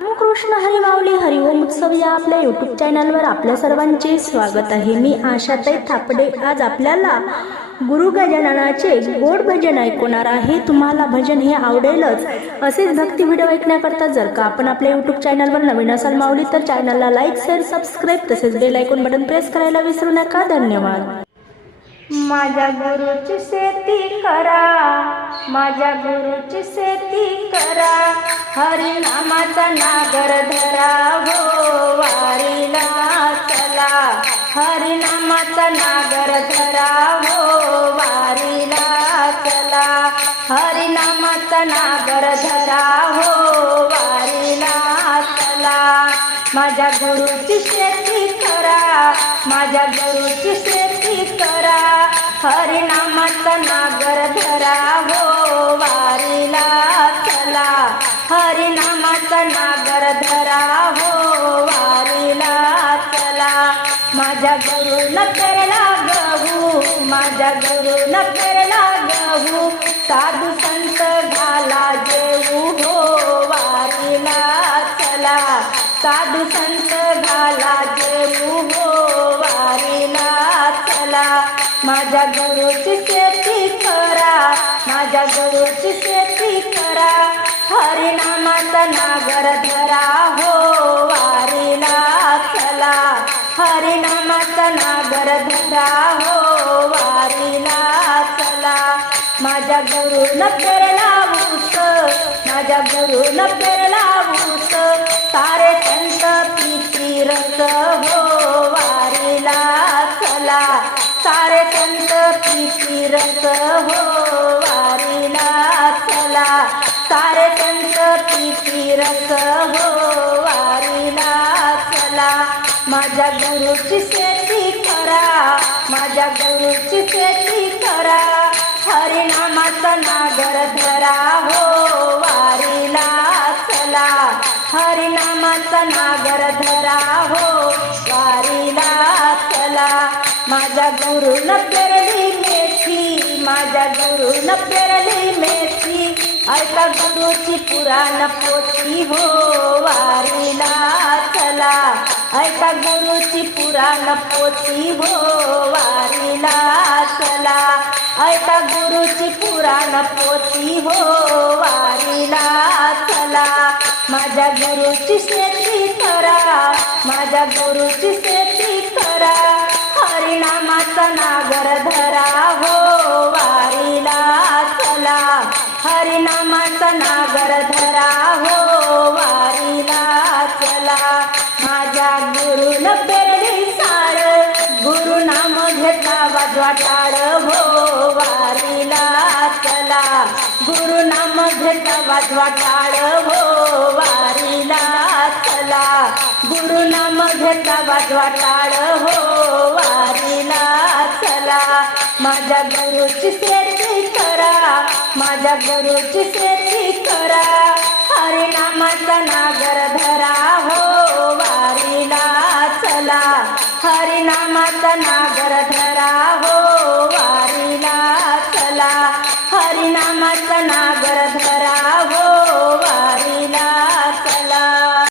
रामकृष्ण हरिमाऊली हरिओम उत्सव या आपल्या युट्यूब चॅनलवर आपल्या सर्वांचे स्वागत आहे. मी आशाताई थापडे. आज आपल्याला गुरु गजाननाचे गोड भजन ऐकवणार आहे. तुम्हाला भजन हे आवडेलच. असेच भक्ती व्हिडिओ ऐकण्याकरता जर का आपण आपल्या युट्यूब चॅनलवर नवीन असाल माऊली तर चॅनलला लाईक शेअर सबस्क्राईब तसेच बेल ऐकून बटन प्रेस करायला विसरू नका. धन्यवाद. माझ्या गुरुची शेती करा. माझ्या गुरुची शेती करा. हरिनामाचा नागर धरा हो वारीला चला. हरिनामाचा नागर धरा हो वारीला चला. हरिनामाचा नागर धरा हो वारीला चला. माझ्या गुरुची शेती करा माझ्या गुरुची शेती करा. हरिनामाचा नागर धरा हो वारी माझ्या गुरु पेरला गहू माझ्या गुरु पेरला गहू साधू संत घाला जेऊ हो वारीला चला साधू संत घाला जेऊ हो वारीला चला माझ्या गुरुची शेती करा माझ्या गुरुची शेती करा. हरिनामाचा नागर धरा हो नागर हो वारीला चला. माझ्या घरून पेरला उस माझ्या घरून पेरला उस सारे संत पिती रस हो वारीला चला. सारे संत पिती रस हो वारीला चला. सारे संत पिती रस हो वारीला चला. माझ्या गुरुची जगरूची शेती करा. हरिनामाचा नागर धरा हो वारीला चला. हरिनामाचा नागर धरा हो वारीला चला. माझ्या गुरुन पेरली मेथी माझ्या गुरुन पेरली मेथी. ऐका गुरुची पुराण पोथी हो वारीला चला. ऐका गुरुची पुराण पोथी हो गुरुची पुराण हो वारीला चला. माझ्या गुरुची शेती करा माझ्या गुरुची शेती करा. हरिनामाचा नागर धरा हो वारीला चला. हरिनामाचा नागर धरा हो वारीला चला. माझ्या गुरुन पेरली साळ गुरु नाम घेता वाजवा टाळ हो वारी चला गुरु नाम घेता वाजवा टाळ हो वारीला चला. गुरु नाम घेता वाजवा टाळ हो वारीला चला. माझ्या गुरुची शेती करा माझ्या गुरुची शेती करा. हरिनामाचा नागर धरा हो वारीला चला. हरिनामाचा नागर धरा Maranatha.